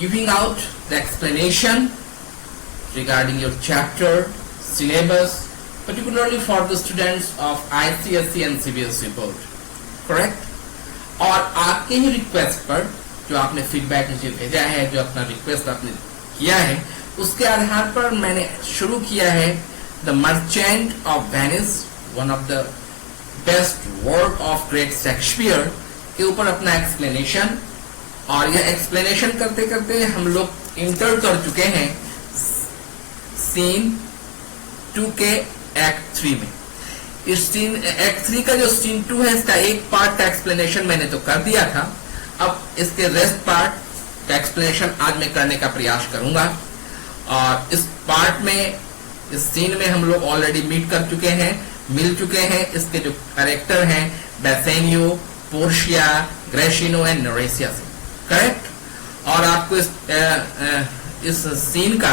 giving out the explanation regarding your chapter, syllabus, particularly for the students of ICSE and CBSE board. Correct? और आपके ही request पर जो आपने feedback मुझे भेजा है, जो अपना रिक्वेस्ट आपने किया है, उसके आधार पर मैंने शुरू किया है the merchant of Venice, one of the best work of great Shakespeare के ऊपर अपना एक्सप्लेनेशन। और यह एक्सप्लेनेशन करते करते हम लोग इंटर कर चुके हैं सीन 2 के एक्ट 3 में। इस सीन एक्ट 3 का जो सीन 2 है, इसका एक पार्ट का एक्सप्लेनेशन मैंने तो कर दिया था। अब इसके रेस्ट पार्ट का एक्सप्लेनेशन आज मैं करने का प्रयास करूंगा। और इस पार्ट में, इस सीन में हम लोग ऑलरेडी मीट कर चुके हैं, मिल चुके हैं। इसके जो कैरेक्टर हैं बेसेनियो, पोर्शिया, ग्रेशिनो एंड नोरेसिया से। करेक्ट? और आपको इस सीन का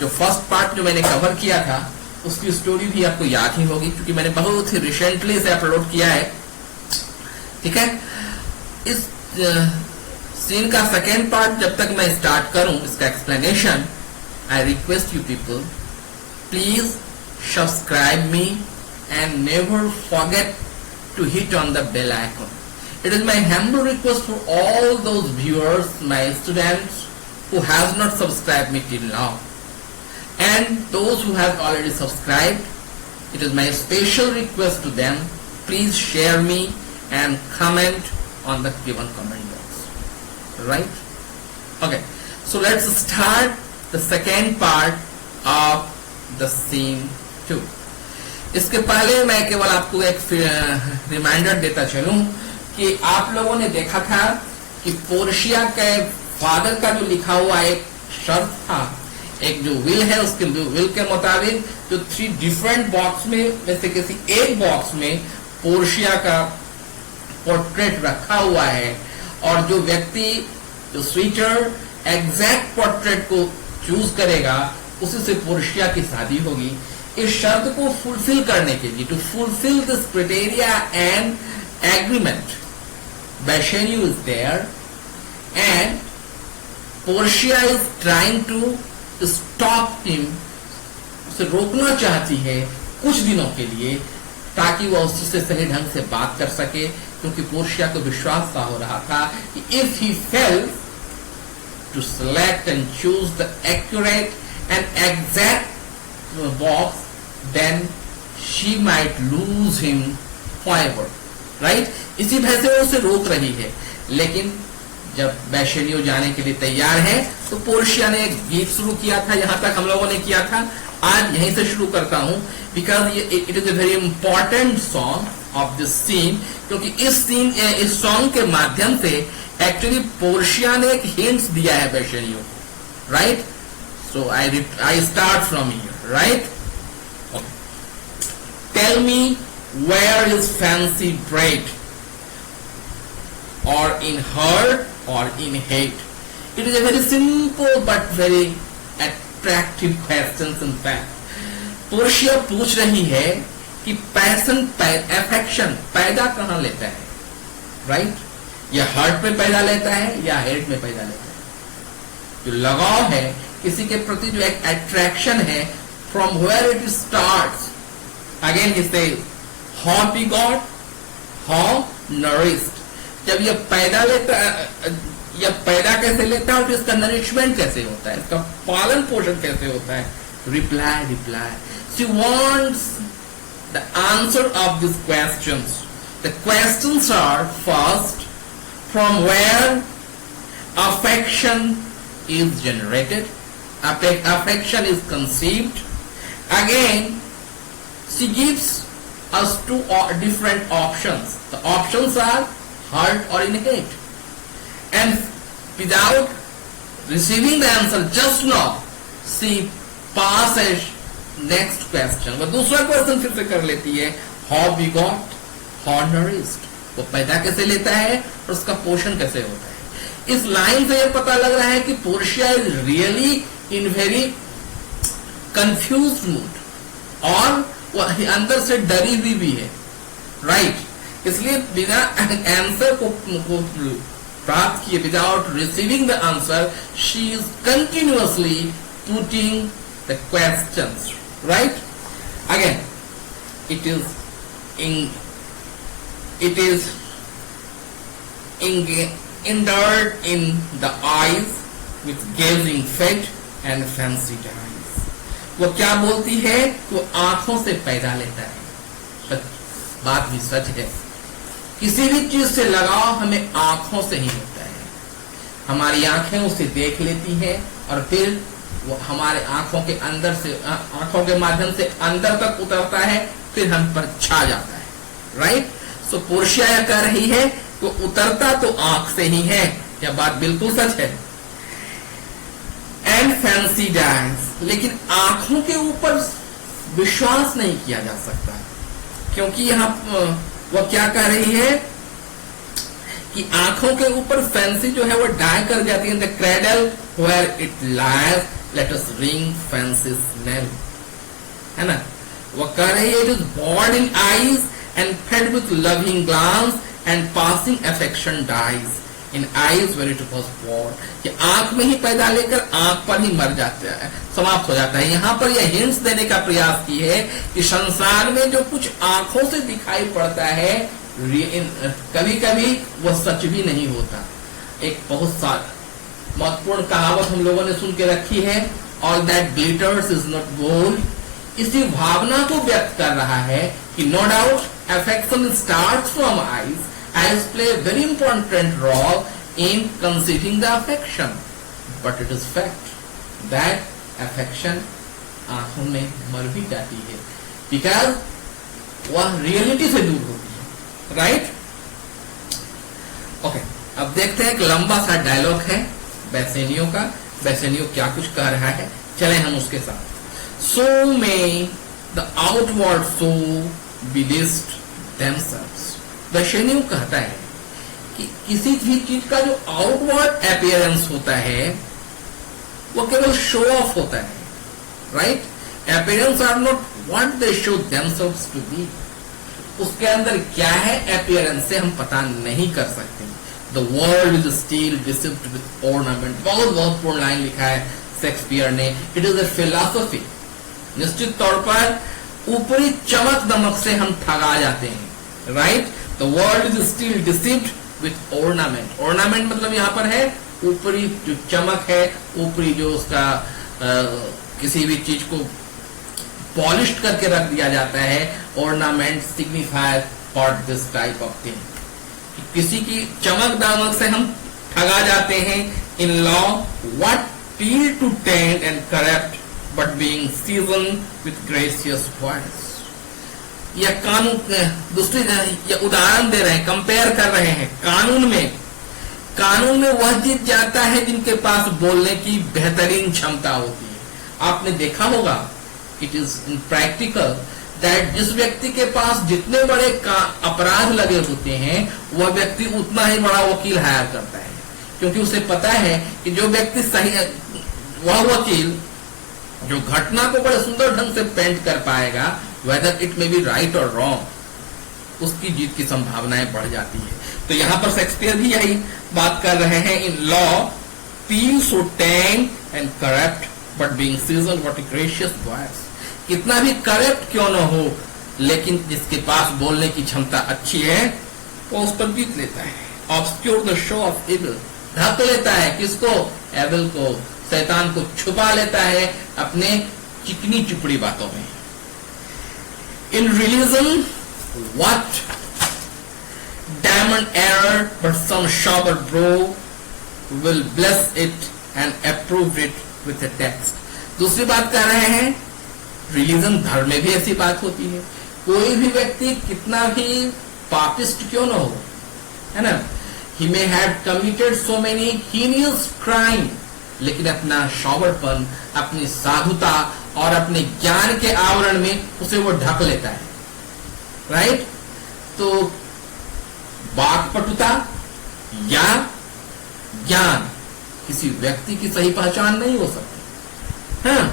जो फर्स्ट पार्ट जो मैंने कवर किया था, उसकी स्टोरी भी आपको याद ही होगी, क्योंकि मैंने बहुत ही रिसेंटली इसे अपलोड किया है। ठीक है? इस सीन का सेकेंड पार्ट जब तक मैं स्टार्ट करूं इसका explanation, I request you people, please subscribe me and never forget to hit on the bell icon. It is my humble request for all those viewers, my students who has not subscribed me till now, and those who have already subscribed, it is my special request to them, please share me and comment on the given comment box. Right? Okay, so let's start the second part of the scene 2. इसके पहले मैं केवल आपको एक reminder देता चलूं कि आप लोगों ने देखा था कि पोर्शिया के फादर का जो लिखा हुआ एक शर्त था, एक जो विल है, उसके विल के मुताबिक जो 3 डिफरेंट बॉक्स में से किसी एक बॉक्स में पोर्शिया का पोर्ट्रेट रखा हुआ है, और जो व्यक्ति, जो स्वीटर एग्जैक्ट पोर्ट्रेट को चूज करेगा, उसी से पोर्शिया की शादी होगी। इस शर्त को फुलफिल करने के लिए, to fulfil this criteria and agreement, Bassanio is there and Portia is trying to stop him, उसे रोकना चाहती है कुछ दिनों के लिए, ताकि वह उससे सही ढंग से बात कर सके, क्योंकि पोर्शिया को विश्वास सा हो रहा था कि if he fail to select and choose the accurate and exact box, then she might lose him forever. Right? इसी वजह से उसे रोक रही है। लेकिन जब बेसेनियो जाने के लिए तैयार है, तो पोर्शिया ने एक गीत शुरू किया था, यहां तक हम लोगों ने किया था। आज यहीं से शुरू करता हूं, because it is a very important song of this scene, क्योंकि इस सॉन्ग के माध्यम से एक्चुअली पोर्शिया ने एक हिंट्स दिया है Bassanio. Right? So I start from here, right? Okay. Tell me where is fancy bred, or in hurt or in hate? It is a very simple but very attractive question in fact. Portia पूछ रही है कि passion, affection पैदा कहाँ लेता है, right? या hurt में पैदा लेता है या हेट में पैदा लेता है? जो लगाव है किसी के प्रति, जो एक अट्रैक्शन है, from where it starts, again he says how begot, how nourished. जब ये पैदा लेता है, ये पैदा कैसे लेता है और इसका नरिशमेंट कैसे होता है, इसका पालन पोषण कैसे होता है? Reply, she wants the answer of this questions. The questions are first, from where affection is generated, affection is conceived. Again, she gives us 2 different options. The options are hurt or in hate. And without receiving the answer just now, she passes next question. वो दूसरा question फिर से कर लेती है, how begot, how nourished. वो पैदा कैसे लेता है और उसका पोषण कैसे होता है। इस लाइन से यह पता लग रहा है कि Portia is really in very confused mood, और वह अंदर से डरी हुई भी है। राइट? इसलिए बिना आंसर को प्राप्त किए without receiving the answer, she is continuously putting the questions, right? Again it is endured in the eyes with gazing fed and fancied eyes. वो क्या बोलती है? वो आंखों से पैदा लेता है। बात भी सच है, किसी भी चीज से लगाव हमें आंखों से ही होता है। हमारी आंखें उसे देख लेती हैं और फिर वो हमारे आंखों के अंदर से, आंखों के माध्यम से अंदर तक उतरता है, फिर हम पर छा जाता है, राइट? सो पोर्शिया यह कह रही है कि उतरता तो आंख से ही है, यह बात बिल्कुल सच है। एंड फैंसी डांस, लेकिन आंखों के ऊपर विश्वास नहीं किया जा सकता, क्योंकि यहाँ वो क्या कह रही है कि आंखों के ऊपर फैंसी जो है वो डाई कर जाती है। The cradle where it lies let us ring fancy smell, है ना? वो कह रही है it is born in eyes and fed with loving glance and passing affection dies in eyes where it was born. कि आंख में ही पैदा लेकर आंख पर ही मर जाता है, समाप्त हो जाता है। यहाँ पर यह हिंट्स देने का प्रयास की है कि संसार में जो कुछ आंखों से दिखाई पड़ता है कभी कभी वो सच भी नहीं होता। एक बहुत महत्वपूर्ण कहावत हम लोगों ने सुन के रखी है, all that glitters is not gold. इसी भावना को व्यक्त कर रहा है कि no doubt affection starts from eyes, eyes play very important role in conceiving the affection, but it is fact that affection आंखों में मर भी जाती है, because वह रियलिटी से दूर होती है, राइट? ओके, अब देखते हैं एक लंबा सा डायलॉग है बेसेनियो का। बेसेनियो क्या कुछ कह रहा है, चले हम उसके साथ। So may the outward so be list themselves। Bassanio कहता है कि किसी भी चीज का जो आउटवर्ड अपीयरेंस होता है वो केवल शो ऑफ होता है, right? Appearance are not what they show themselves to be. उसके अंदर क्या है अपीयरेंस से हम पता नहीं कर सकते। The world is still deceived with ornament, बहुत महत्वपूर्ण लाइन लिखा है शेक्सपियर ने। It is a philosophy. निश्चित तौर पर ऊपरी चमक दमक से हम ठगा जाते हैं, right? The world is still deceived with ornament. Ornament मतलब यहाँ पर है ऊपरी जो चमक है, ऊपरी जो उसका किसी भी चीज को पॉलिश करके रख दिया जाता है। Ornament signifies for this type of thing. किसी की चमक दामक से हम ठगा जाते हैं। In law what teal to tend and corrupt but being season with gracious voice. यह कानून, दूसरी यह उदाहरण दे रहे हैं, कंपेयर कर रहे हैं। कानून में वह जीत जाता है जिनके पास बोलने की बेहतरीन क्षमता होती है। आपने देखा होगा, it is in practical that जिस व्यक्ति के पास जितने बड़े अपराध लगे होते हैं वह व्यक्ति उतना ही बड़ा वकील हायर करता है, क्योंकि उसे पता है कि जो व्यक्ति सही, वह वकील जो घटना को बड़े सुंदर ढंग से पेंट कर पाएगा, whether it may be right और रॉन्ग, उसकी जीत की संभावनाएं बढ़ जाती है। तो यहां पर शेक्सपियर भी यही बात कर रहे हैं। In law peel so tang and corrupt but being season what a gracious voice. कितना भी करप्ट क्यों न हो, लेकिन जिसके पास बोलने की क्षमता अच्छी है वो उस पर जीत लेता है। Obscure the show off evil, ढक लेता है किसको? एविल को, शैतान को छुपा लेता है अपने चिकनी चुपड़ी बातों में। In religion, what diamond error, but some sober bro will bless it and approve it with a text। दूसरी बात कर रहे हैं, रिलीजन धर्म में भी ऐसी बात होती है। कोई भी व्यक्ति कितना भी पापिस्ट क्यों न हो, है ना, he may have committed so many heinous crime, लेकिन अपना शौबरपन, अपनी साधुता और अपने ज्ञान के आवरण में उसे वो ढक लेता है, राइट? तो वाक्पटुता या ज्ञान किसी व्यक्ति की सही पहचान नहीं हो सकती। हाँ,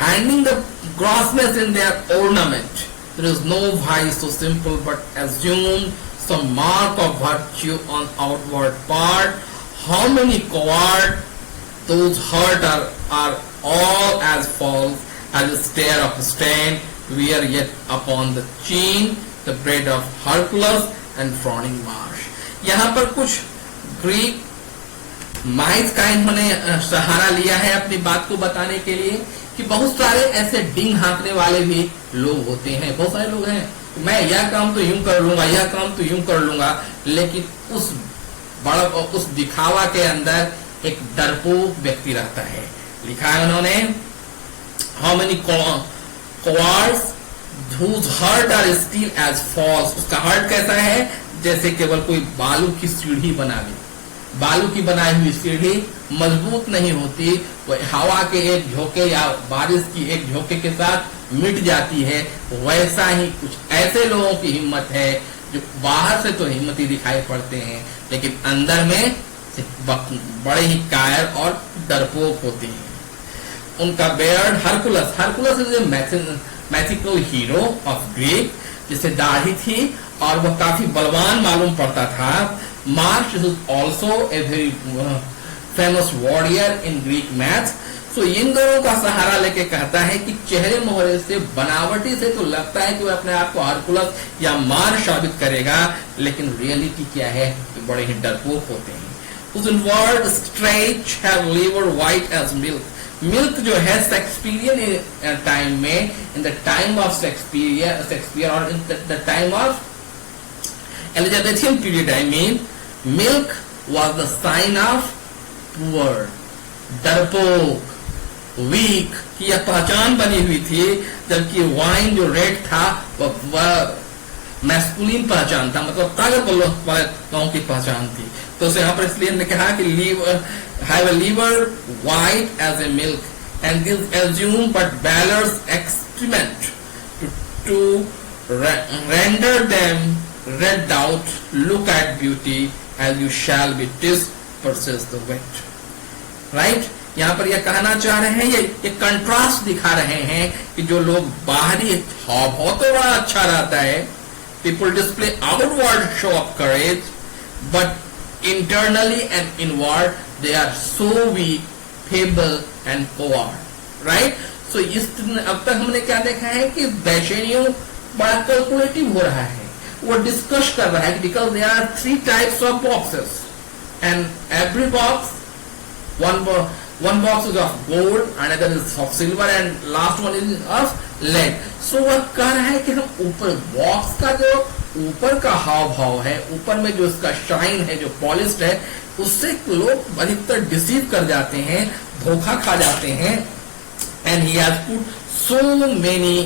handing the grossness in their ornament, there is no vice so simple but assume some mark of virtue on outward part. How many coward those hurt are all as false as a stare of stain, wear yet upon the chin the bread of Hercules and frowning Mars. यहाँ पर कुछ Greek माइथ का इन्होंने सहारा लिया है अपनी बात को बताने के लिए कि बहुत सारे ऐसे डिंग हाँकने वाले भी लोग होते हैं, बहुत सारे लोग हैं, मैं यह काम तो यूं कर लूंगा, यह काम तो यूं कर लूंगा, लेकिन उस दिखावा के अंदर एक डरपोक व्यक्ति रहता है। लिखा है उन्होंने, how many cowards whose heart are still as false. उसका हार्ट कैसा है, जैसे केवल कोई बालू की सीढ़ी बना ले, बालू की बनाई हुई सीढ़ी मजबूत नहीं होती, वो हवा के एक झोंके या बारिश की एक झोंके के साथ मिट जाती है। वैसा ही कुछ ऐसे लोगों की हिम्मत है जो बाहर से तो हिम्मती दिखाई पड़ते हैं, लेकिन अंदर में बड़े ही कायर और डरपोक होते हैं। उनका Baird Hercules is a mythical hero of Greek, जिसे दाढ़ी थी और वह काफी बलवान मालूम पड़ता था। Mars is also a very famous warrior in Greek myths. तो इन दोनों का सहारा लेके कहता है कि चेहरे मोहरे से, बनावटी से तो लगता है कि वह अपने आप को हरकुलस या मार्च साबित करेगा, लेकिन रियलिटी क्या है कि बड़े ही डरपोक होते हैं। Whose word stretch have liver white as milk. Milk जो है शेक्सपियरियन टाइम में, in the time of Shakespeare और in the time of Elizabethan period, I mean, milk was the sign of poor, डरपोक, वीक की यह पहचान बनी हुई थी, जबकि वाइन जो रेड था वह मैस्कुलिन पहचान था, मतलब ताकत वाले लोगों की पहचान थी। तो उसे यहाँ पर इसलिए ने कहा कि liver have a liver white as a milk, and this assume but valor's excrement to render them red out. Look at beauty as you shall be disperses the wet. Right? यहाँ पर यह कहना चाह रहे हैं, ये कंट्रास्ट दिखा रहे हैं कि जो लोग बाहरी हाव भाव तो बड़ा अच्छा रहता है, people display outward show of courage, but internally and inward they are so weak, feeble and coward. Right? So अब तक हमने क्या देखा है कि वैशेनियों बड़ा कैलकुलेटिव हो रहा है, वो डिस्कस कर रहा है, because there are 3 types of boxes and every box, one box is of gold, another is of silver and last one is of lead. So वह कह रहा है कि हम ऊपर बॉक्स का जो ऊपर का हाव भाव है, ऊपर में जो इसका शाइन है, जो पॉलिश्ड है, उससे लोग अधिकतर डिसीव कर जाते हैं, धोखा खा जाते हैं। And he has put so many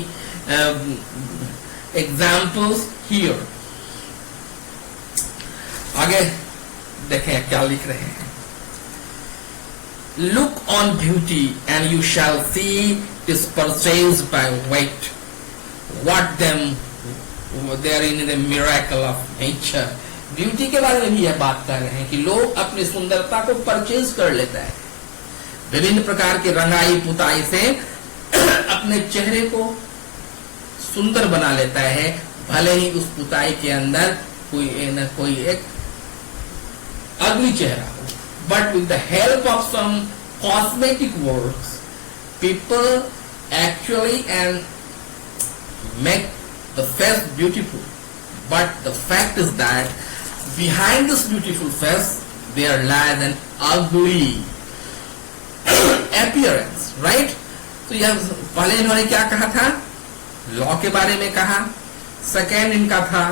examples here. आगे देखें क्या लिख रहे हैं। Look on beauty and you shall see is purchased by weight. What them there in the miracle of nature. Beauty के बारे में भी यह बात कर रहे हैं कि लोग अपनी सुंदरता को परचेज कर लेता है, विभिन्न प्रकार के रंगाई पुताई से अपने चेहरे को सुंदर बना लेता है, भले ही उस पुताई के अंदर कोई न कोई एक अगली चेहरा हो। But with the help of some cosmetic works, people actually and make the face beautiful. But the fact is that behind this beautiful face there lies an ugly appearance, right? तो यह पहले इन्होंने क्या कहा था, लॉ के बारे में कहा, सेकेंड इनका था,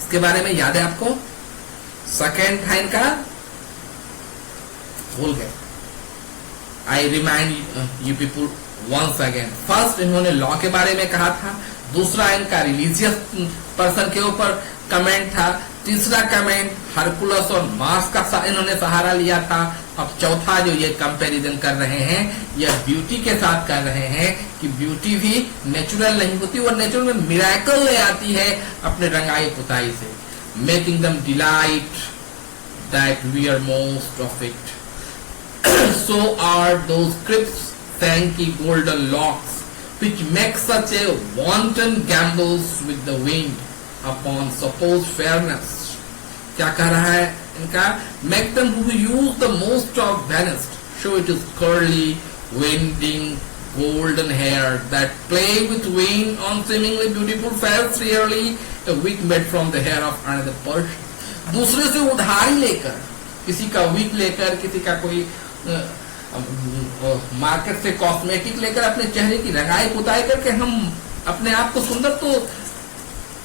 इसके बारे में याद है आपको, सेकेंड था इनका, भूल गए, I remind you people once again. First इन्होंने लॉ के बारे में कहा था, दूसरा इनका रिलीजियस पर्सन के ऊपर कमेंट था, तीसरा कमेंट हरकुलस और मार्स का इन्होंने सहारा लिया था। अब चौथा जो ये कंपैरिजन कर रहे हैं, यह ब्यूटी के साथ कर रहे हैं कि ब्यूटी भी नेचुरल नहीं होती, और नेचुरल में मिरेकल ले आती है अपने रंगाई पुताई से, making them delight that we are most of it. So are those crisp, thanky golden locks which make such a wanton gambles with the wind. Upon suppose fairness. क्या कह रहा है इनका, make them who use the most of balanced, show it is curly winding golden hair that play with wind on seemingly beautiful face, rarely a wig made from the hair of another person। दूसरे से उधारी लेकर, किसी का wig लेकर, किसी का कोई मार्केट से कॉस्मेटिक लेकर अपने चेहरे की रंगाई पुताई करके हम अपने आप को सुंदर तो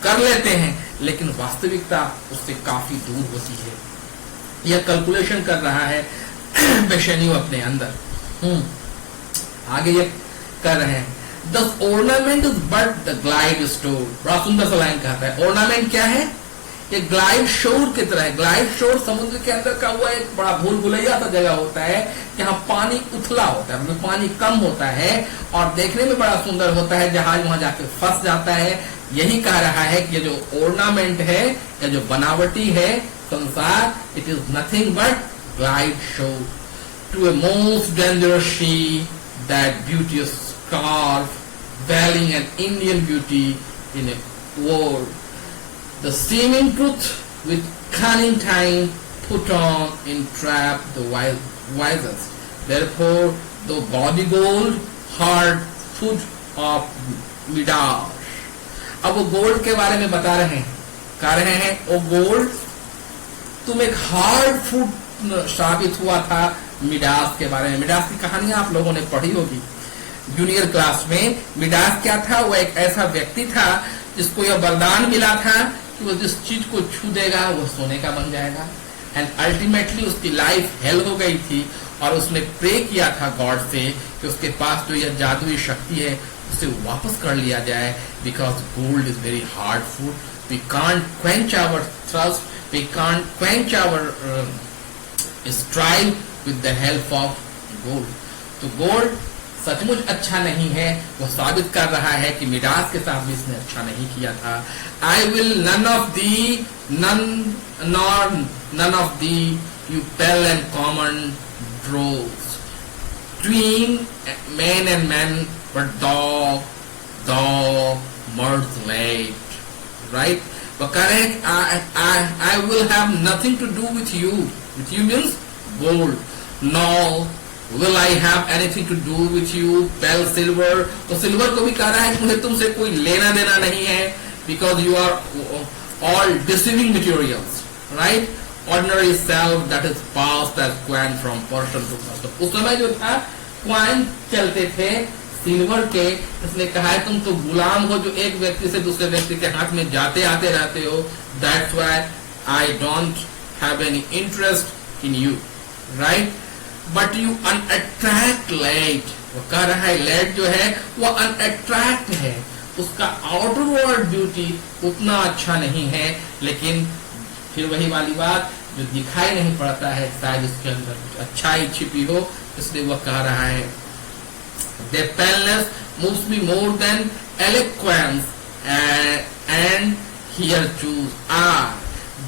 कर लेते हैं, लेकिन वास्तविकता उससे काफी दूर होती है। यह कैलकुलेशन कर रहा है बेशेन्यू अपने अंदर। आगे ये कर रहे हैं, दस ornament is but the glide shore। बड़ा सुंदर सा लाइन कहता है, ornament क्या है, ये ग्लाइड शोर की तरह है। ग्लाइड शोर समुद्र के अंदर का हुआ एक बड़ा भूल भुलैया सा जगह होता है, जहाँ पानी उथला होता है, मतलब पानी कम होता है और देखने में बड़ा सुंदर होता है, जहाज वहां जाके फंस जाता है। यही कह रहा है कि ये जो ornament है, या जो बनावटी है संसार, it is nothing but guiled shore to a most dangerous ship, that beauteous scarf, veiling an Indian beauty in a world, the seeming truth with cunning time put on in trap the wisest. Therefore, the body gold, hard food of Midas। अब वो gold के बारे में बता रहे हैं, कह रहे हैं वो गोल्ड तुम एक हार्ड फूड साबित हुआ था मिडास के बारे में। मिडास की कहानी आप लोगों ने पढ़ी होगी जूनियर क्लास में। मिडास क्या था, वो एक ऐसा व्यक्ति था जिसको यह वरदान मिला था कि वो जिस चीज को छू देगा वो सोने का बन जाएगा। एंड अल्टीमेटली उसकी लाइफ हेल हो गई थी और उसने प्रे किया था गॉड से कि उसके पास जो यह जादुई शक्ति है उसे वापस कर लिया जाए, because gold is very hard food, we can't quench our thirst, we can't quench our strive with the help of gold। तो गोल्ड सचमुच अच्छा नहीं है, वो साबित कर रहा है कि मिडास के साथ भी इसने अच्छा नहीं किया था। I will none of thee you pale and common droves, tween men and men, but thou mirth late, right? वो कह रहे हैं I will have nothing to do with you means gold, nor will I have anything to do with you pale silver। तो silver को भी कह रहा है कि मुझे तुमसे कोई लेना देना नहीं है, because you are all deceiving materials, right? Ordinary self that is passed as coin from person to person। उस समय जो था coin चलते थे सिल्वर के, इसने कहा है तुम तो गुलाम हो जो एक व्यक्ति से दूसरे व्यक्ति के हाथ में जाते आते रहते हो। That's why I don't have any interest in you, right? But you unattract light। वो कह रहा है लाइट जो है वो अनअट्रैक्ट है, उसका आउटवर्ड ब्यूटी उतना अच्छा नहीं है, लेकिन फिर वही वाली बात जो दिखाई नहीं पड़ता है, शायद उसके अंदर कुछ अच्छाई छिपी हो, इसलिए वह कह रहा है their paleness moves me more than eloquence and here choose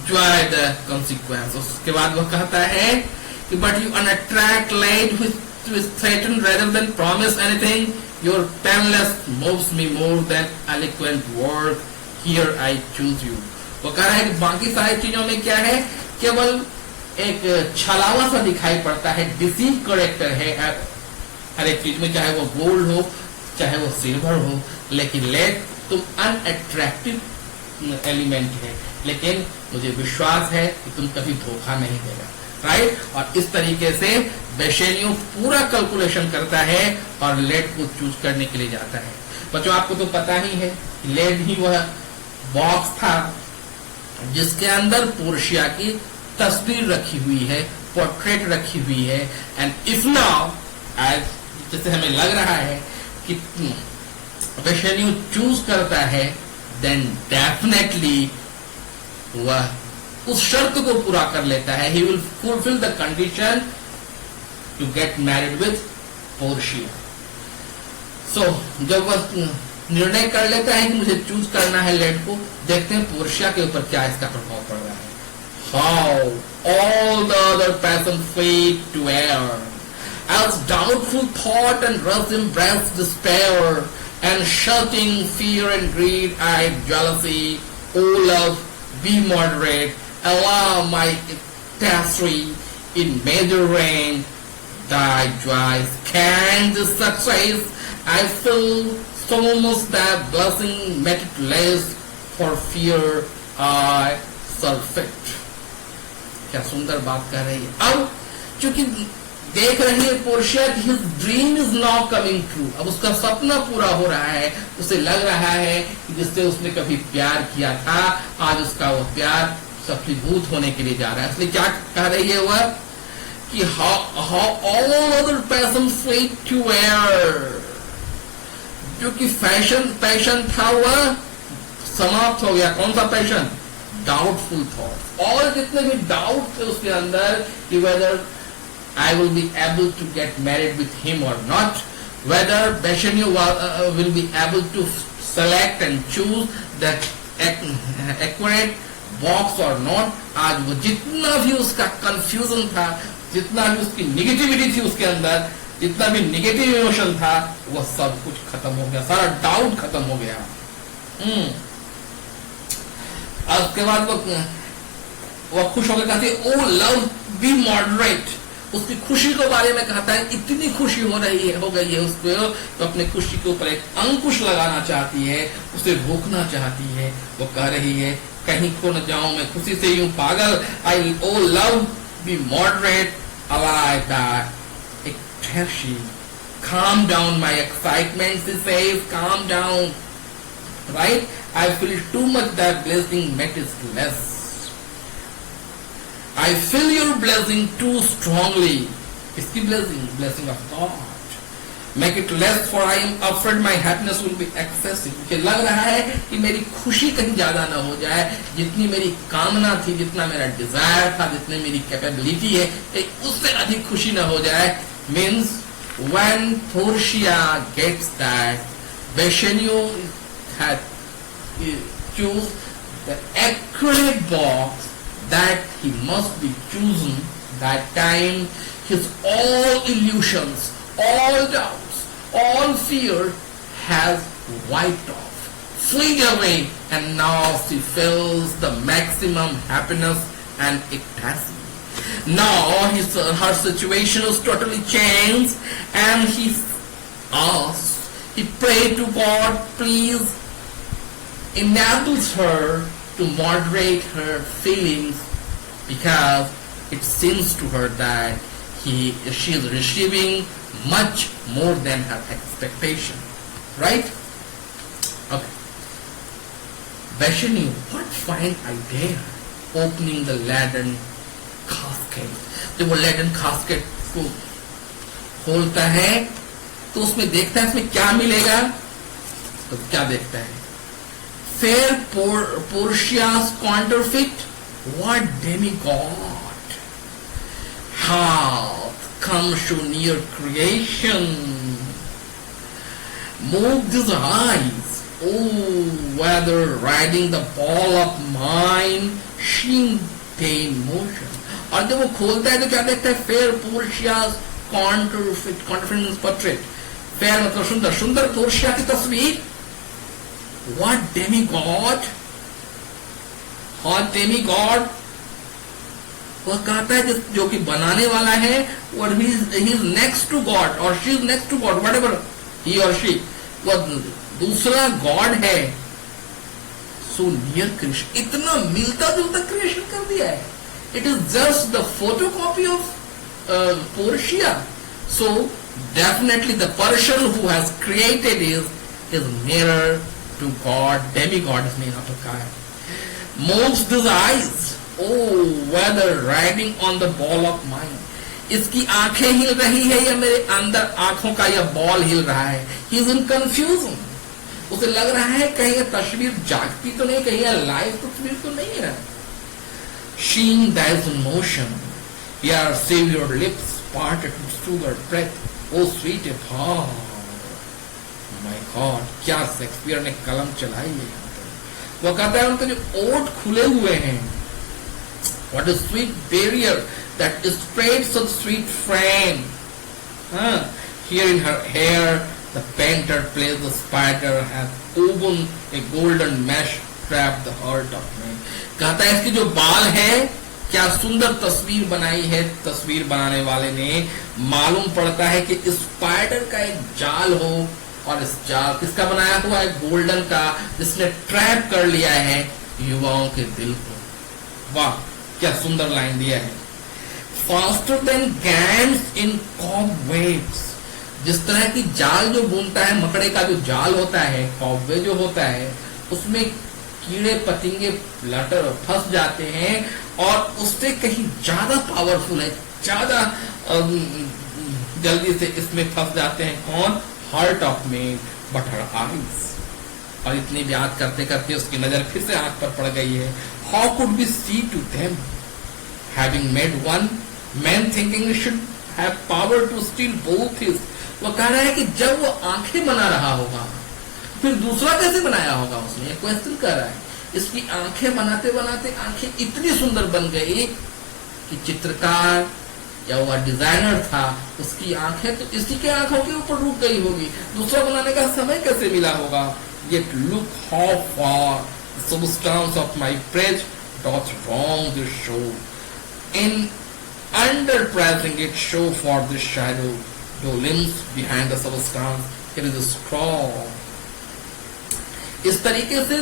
joy the consequence। उसके बाद वह कहता है कि but you unattract light with threaten rather than promise anything, your paleness moves me more than eloquent word, here I choose you। वो कह रहा है कि बाकी सारी चीजों में क्या है, केवल एक छलावा सा दिखाई पड़ता है, डिसीव करेक्टर है हर एक चीज में, चाहे वो गोल्ड हो चाहे वो सिल्वर हो, लेकिन लेट तुम अनअट्रैक्टिव एलिमेंट है, लेकिन मुझे विश्वास है कि तुम कभी धोखा नहीं देगा, राइट? और इस तरीके से बेशेनियो पूरा कैलकुलेशन करता है और लेड को चूज करने के लिए जाता है। बच्चों आपको तो पता ही है लेड ही वह बॉक्स था जिसके अंदर पोर्शिया की तस्वीर रखी हुई है, पोर्ट्रेट रखी हुई है। एंड इफ नाउ एज जैसे हमें लग रहा है कि बेशेनियो चूज करता है, देन डेफिनेटली वह उस शर्त को पूरा कर लेता है, he will fulfill the condition to get married with Portia। So जब वह निर्णय कर लेता है कि मुझे चूज करना है लेड को, देखते हैं पोर्शिया के ऊपर क्या इसका प्रभाव पड़ रहा है। How all the other passions fade to air, as doubtful thought and rust embrace despair, and shutting fear and greed eyed jealousy Oh love, be moderate, allow my tapestry in measuring thy joys. Can this success? I feel so much that blessing met it less for fear I surfeit. क्या सुंदर बात कर रही है। अब चूंकि देख रही है पोर्शिया कि his dream is now coming true, अब उसका सपना पूरा हो रहा है, उसे लग रहा है कि जिससे उसने कभी प्यार किया था आज उसका वो प्यार सफलीभूत होने के लिए जा रहा है। इसलिए क्या कह रही है वह कि how all other passions fade to air, जो कि पैशन था वह समाप्त हो गया। कौन सा पैशन? Doubtful thought. और जितने भी डाउट थे उसके अंदर कि whether I will be able to get married with him or not, whether Bassanio will be able to select and choose that accurate box or not, आज वो जितना भी उसका कंफ्यूजन था, जितना भी उसकी निगेटिविटी थी उसके अंदर, जितना भी निगेटिव इमोशन था, वो सब कुछ खत्म हो गया, सारा डाउट खत्म हो गया। उसके बाद वो खुश होकर कहती है ओ लव बी मॉडरेट, उसकी खुशी के बारे में कहता है इतनी खुशी हो गई है उसको तो अपने खुशी के ऊपर एक अंकुश लगाना चाहती है, उसे रोकना चाहती है। वो कह रही है कहीं खो न जाऊं मैं खुशी से यूं पागल, I O love be moderate allay that एक ठहरशी, calm down my excitement, she says, calm down, right? I feel too much that blessing met is less. I feel your blessing too strongly. इसकी blessing of God. Make it less, for I am afraid my happiness will be excessive. मुझे लग रहा है कि मेरी खुशी कहीं ज्यादा ना हो जाए, जितनी मेरी कामना थी, जितना मेरा डिजायर था, जितनी मेरी कैपेबिलिटी है, उससे अधिक खुशी ना हो जाए। Means when Portia gets that Bassanio had choose the accurate box that he must be chosen, that time his all illusions, all doubts, all fear has wiped off, fleed away, and now she feels the maximum happiness and ecstasy. Now her situation is totally changed, and he asks, he prayed to God, please enables her to moderate her feelings, because it seems to her that she is receiving much more than her expectation, right? Okay. Bassanio, what fine idea, opening the leaden casket. जब वो leaden casket को खोलता है तो उसमें देखता है इसमें क्या मिलेगा, तो क्या देखता है? Fair Portia's counterfeit, what demigod hath come so near creation, moved his eyes, oh whether riding the ball of mine she in motion. और जब वो खोलता है तो क्या देखता है? Fair Portia's counterfeit means portrait. Fair मतलब सुंदर, सुंदर पोर्शिया की तस्वीर। What demigod? और demigod वह कहता है जो कि बनाने वाला है, और he is next to God or she is next to God, whatever he or she, वह दूसरा God है। So near creation, इतना मिलता जुलता क्रिएशन कर दिया है। It is just the photocopy of Portia. So definitely the person who has created is nearer to God. Demigod is made out of God. Moves his eyes, oh whether riding on the ball of mine. इसकी आंखें हिल रही है या मेरे अंदर आंखों का यह बॉल हिल रहा है? He is in confusion. उसे लग रहा है कहीं यह तस्वीर जागती तो नहीं, कहीं यह लाइव तस्वीर तो नहीं है। Seeing that is in motion, your Savior lips parted to sugar breath, oh sweet heart. My God, क्या शेक्सपियर ने कलम चलाई है यहाँ पर। वो कहता है उनके जो ओठ खुले हुए हैं, what a sweet barrier that is spread such sweet frame. Here in her hair, the painter plays the spider has woven a golden mesh trap the heart of man. कहता है इसके जो बाल है, क्या सुंदर तस्वीर बनाई है तस्वीर बनाने वाले ने। मालूम पड़ता है कि स्पाइडर का एक जाल हो, और इस जाल किसका बनाया हुआ है? गोल्डन का, जिसने ट्रैप कर लिया है युवाओं के दिल को। वाह, क्या सुंदर लाइन दिया है। फास्टर देन गैंड्स इन कॉबवेब्स, जिस तरह की जाल जो बुनता है, मकड़े का जो जाल होता है, कॉबवे जो होता है, उसमें कीड़े पतंगे लटर फंस जाते हैं, और उससे कहीं ज्यादा पावरफुल है, ज्यादा जल्दी से इसमें फंस जाते हैं। कौन? Heart of man, but her eyes. और इतनी बात करते करते उसकी नजर फिर से आंख पर पड़ गई है। How could be see to them having made one man thinking he should have power to steal both his. वो कह रहा है कि जब वो आंखें बना रहा होगा, फिर दूसरा कैसे बनाया होगा उसने? ये क्वेश्चन कर रहा है। इसकी आंखें बनाते बनाते आंखें इतनी सुंदर बन गई कि चित्रकार या वह डिजाइनर था, उसकी आंखें तो इसी के आंखों के ऊपर रुक गई होगी, दूसरा बनाने का समय कैसे मिला होगा? Yet look how far the substance of my praise doth wrong this show. In underpressing it show for the shadow, though limbs behind the substance, it is strong. इस तरीके से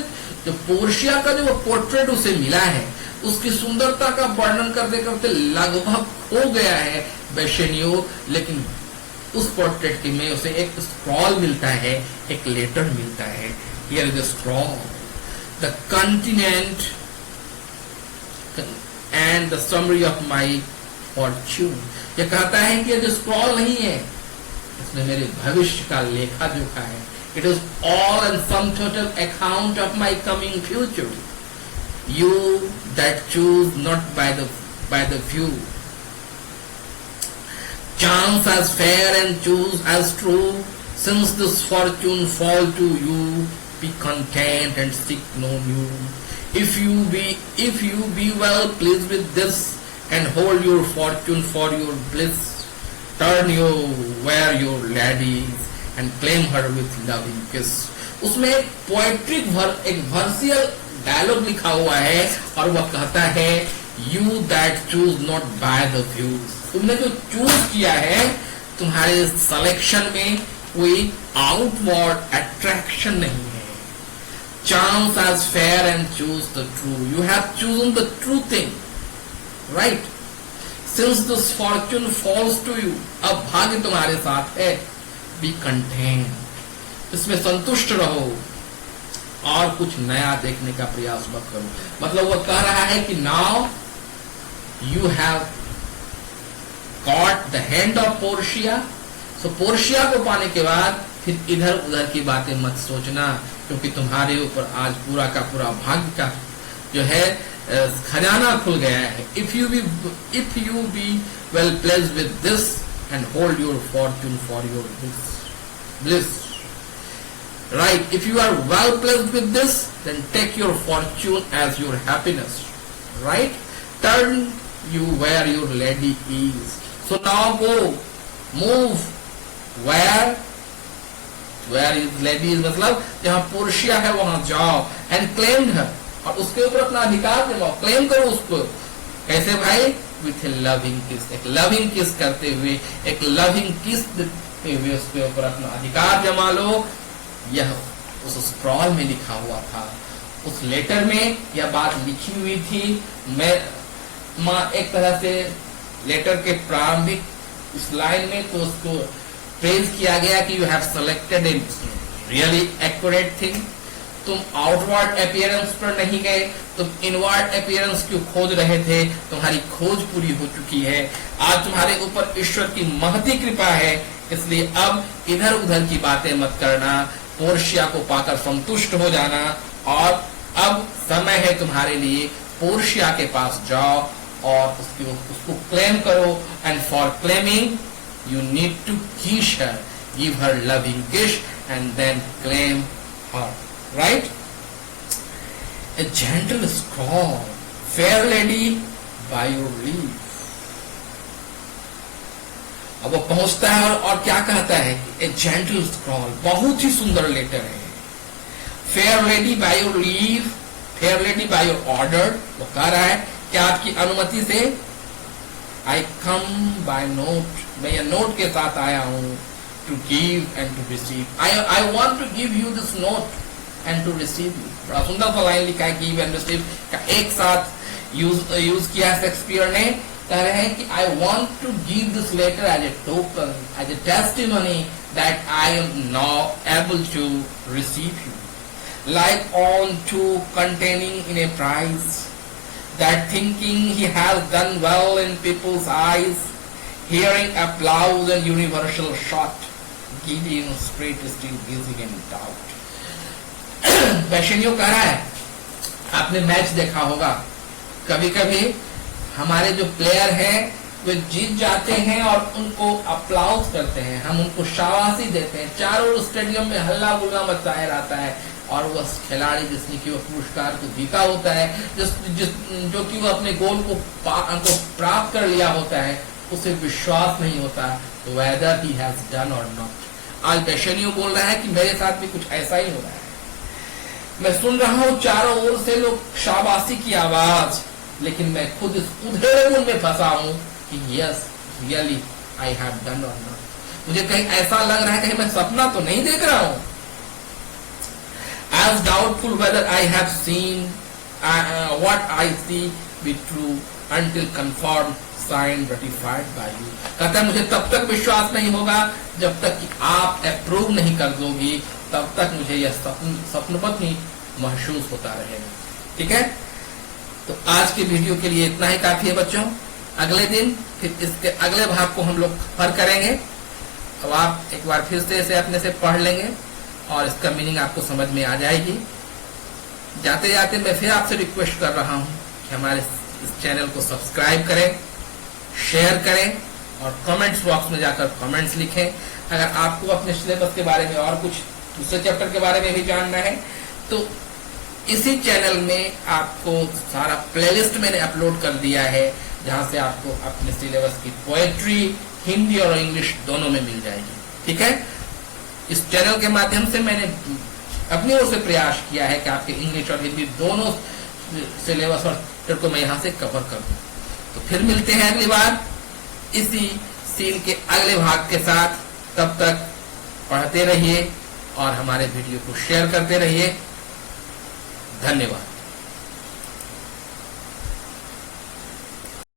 जो पोर्शिया का जो पोर्ट्रेट उसे मिला है, उसकी सुंदरता का वर्णन करते करते लगभग हो गया है बेशेनियो, लेकिन उस पोर्ट्रेट की में उसे एक स्क्रॉल मिलता है, एक लेटर मिलता है। Here is the scroll, the continent and the summary of my fortune. ये कहता है कि ये जो स्क्रॉल नहीं है, इसमें मेरे भविष्य का लेखा जोखा है। It is all and sum total account of my coming future. You that choose not by the few, chance as fair and choose as true. Since this fortune fall to you, be content and seek no new. If you be well pleased with this, and hold your fortune for your bliss, turn you where your ladies and claim her with loving kiss. उसमें एक पोएट्रिक एक वर्सियल dialogue लिखा हुआ है, और वह कहता है You that choose not by the views. तुमने जो चूज किया है, तुम्हारे सिलेक्शन में कोई आउटवर्ड अट्रैक्शन नहीं है। Chance as fair and choose the true. You have chosen the true thing, right? Since this fortune falls to you, अब भाग्य तुम्हारे साथ है, be content. इसमें संतुष्ट रहो और कुछ नया देखने का प्रयास मत करो। मतलब वो कह रहा है कि now you have got the hand of Portia. So Portia को पाने के बाद फिर इधर उधर की बातें मत सोचना, क्योंकि तुम्हारे ऊपर आज पूरा का पूरा भाग्य का जो है खजाना खुल गया है। If you be well pleased with this and hold your fortune for your bliss. Right, if you are well pleased with this, then take your fortune as your happiness. Right, turn you where your lady is. So now go, move where his lady is, मतलब जहाँ Portia है वहां जाओ, and claim her, और उसके ऊपर अपना अधिकार दिलाओ, क्लेम करो उसको। कैसे भाई? With a loving kiss, एक loving kiss करते हुए, एक loving kiss देते हुए उसके ऊपर अपना अधिकार जमा लो। यह उस स्क्रॉल में लिखा हुआ था, उस लेटर में यह बात लिखी हुई थी। मैं एक तरह से लेटर के प्रारंभिक उस लाइन में तो उसको प्रेज किया गया कि you have selected a really accurate thing. तुम आउटवर्ड अपीयरेंस पर नहीं गए, तुम इनवर्ड अपीयरेंस क्यों खोज रहे थे? तुम्हारी खोज पूरी हो चुकी है। आज तुम्हारे ऊपर ईश्वर की महती कृपा है, इसलिए अब इधर उधर की बातें मत करना, पोर्शिया को पाकर संतुष्ट हो जाना, और अब समय है तुम्हारे लिए, पोर्शिया के पास जाओ और उसको क्लेम करो। And for claiming you need to kiss her, give her loving kiss and then claim her. Right, a gentle scroll, fair lady by your leave. अब वो पहुंचता है और क्या कहता है? ए जेंटल स्क्रॉल, बहुत ही सुंदर लेटर है। Fair lady by your leave, fair lady by your order, वो कह रहा है कि आपकी अनुमति से आई कम बाय नोट, मैं ये नोट के साथ आया हूं, to give and to receive, I want to give you this note and to receive you. बड़ा सुंदर सा लाइन लिखा है, गिव एंड रिसीव का एक साथ यूज किया शेक्सपियर ने। कह रहे हैं कि I want to give this letter as a token, as a testimony that I am now able to receive you, like on to containing in a prize, that thinking he has done well in people's eyes, hearing applause and universal shot, Gideon spirit still gazing in doubt. बैशनियो कह रहा है, आपने match देखा होगा, कभी कभी हमारे जो प्लेयर हैं वे जीत जाते हैं और उनको अप्लाउज करते हैं, हम उनको शाबाशी देते हैं, चारों स्टेडियम में हल्ला गुल्ला मचाया रहता है, और वह खिलाड़ी जिसने कि वह पुरस्कार को जीता होता है, जो कि वह अपने गोल को प्राप्त कर लिया होता है, उसे विश्वास नहीं होता वेदर ही हैज डन और नॉट। आज बेशनियो बोल रहा है कि मेरे साथ भी कुछ ऐसा ही हो रहा है, मैं सुन रहा हूं चारों ओर से लोग शाबाशी की आवाज, लेकिन मैं खुद इस उधेड़बुन में फंसा हूं कि yes really I have done और नॉट। मुझे कहीं ऐसा लग रहा है कहीं मैं सपना तो नहीं देख रहा हूं। As doubtful whether I have seen what I see be true until confirmed, signed, ratified by you. कहता है मुझे तब तक विश्वास नहीं होगा जब तक कि आप अप्रूव नहीं कर दोगी, तब तक मुझे यह स्वप्नवत ही महसूस होता रहेगा। ठीक है, तो आज के वीडियो के लिए इतना ही काफी है बच्चों। अगले दिन फिर इसके अगले भाग को हम लोग पढ़ करेंगे, तो आप एक बार फिर से इसे अपने से पढ़ लेंगे और इसका मीनिंग आपको समझ में आ जाएगी। जाते जाते मैं फिर आपसे रिक्वेस्ट कर रहा हूं कि हमारे इस चैनल को सब्सक्राइब करें, शेयर करें और कमेंट्स बॉक्स में जाकर कमेंट्स लिखें। अगर आपको अपने सिलेबस के बारे में और कुछ दूसरे चैप्टर के बारे में भी जानना है तो इसी चैनल में आपको सारा प्लेलिस्ट मैंने अपलोड कर दिया है, जहां से आपको अपने सिलेबस की पोएट्री हिंदी और इंग्लिश दोनों में मिल जाएगी। ठीक है, इस चैनल के माध्यम से मैंने अपनी ओर से प्रयास किया है कि आपके इंग्लिश और हिंदी दोनों सिलेबस और को मैं यहाँ से कवर कर दूं। तो फिर मिलते हैं अगली बार इसी सीन के अगले भाग के साथ। तब तक पढ़ते रहिए और हमारे वीडियो को शेयर करते रहिए। धन्यवाद।